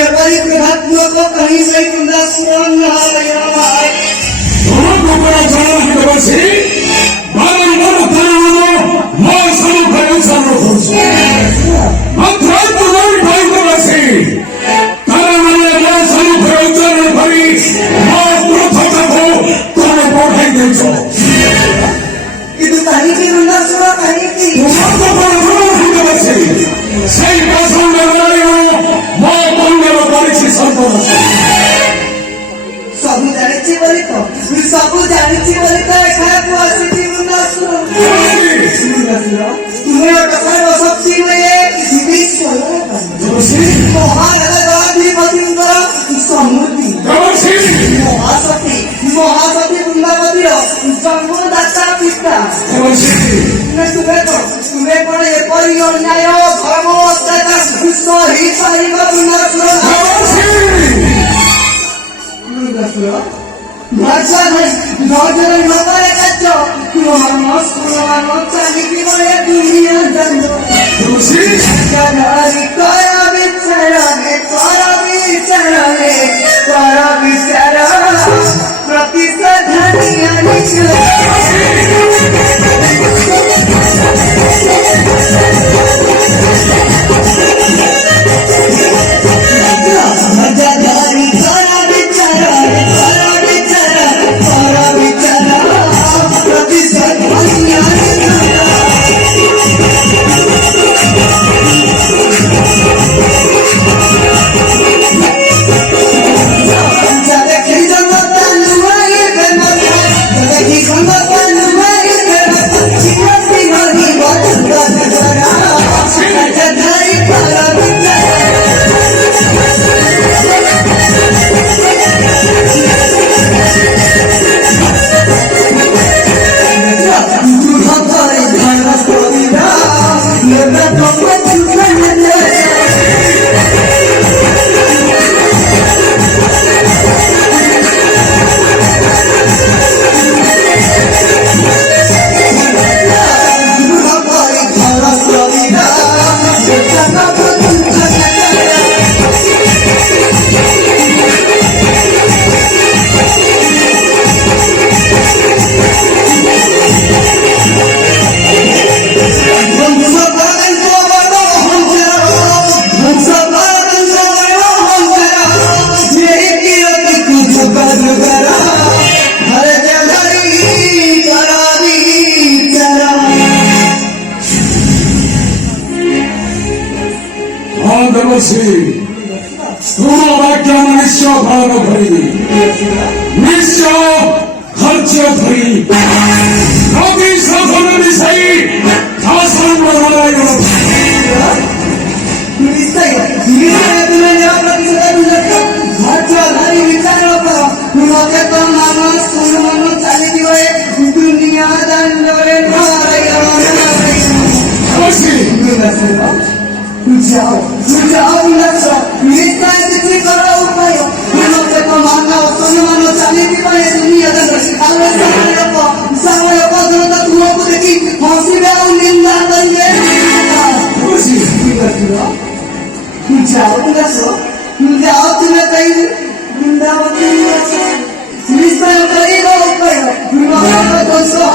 जेपरी प्रभात्मक कहीं से कुंदा सुरन हाया Para jalan kita bersih, malam malam tanah mau sama bayu sama khusus. Matra tuan bayu bersih, tanah malam mau sama bayu sama bari, mau berapa tahu tanah boleh gitu. itu tadi ki kuंदा सुरन kali ki Para jalan kita bersih, saya pasang dari mau bangga bari sih sama. ସବୁ ଜାଣିଛି ବୋଲି ତ ସବୁ ଜାଣିଛି ବୋଲି ତ ଏଠାକୁ ଆସିଛି କୁंदा सुरन ତୁମେ କଥାର ଶକ୍ତି ହୁଏ ମହାନଗରାଧିପତିଙ୍କର ସମୃଦ୍ଧି ମହାସତୀ ମହାସତୀ ବୃନ୍ଦାବତୀର ଜନ୍ମଦାତା ପିତା ତୁମେ କଣ ଏପରି ଅନ୍ୟାୟ ଧର୍ମ ଅତ୍ୟାଚାର ସହିପାରିବ କୁंदा सुरन भाषा नजर नपाए काचो मनो चालिकी बळे दुनिया दंडो जगारी करा विचार प्रतिशोधनिया निश्चय भाव भरी निश्चय खर्च भरी कभी सफल विषय भाषण बनायो निश्चय धीरे भाषाधारी विचार तुमके तो मानस मन चाली दुनिया दंडरे जाओ निश्चय किसी करो उपाय तुमके तो मानव सम्मान चाली दुनिया दंडरे समय को तुमको देखी हंसी निंदा करेंगे जाओ तुम्हें कहीं वृंदावती निश्चय करेगा उपाय दोस्तों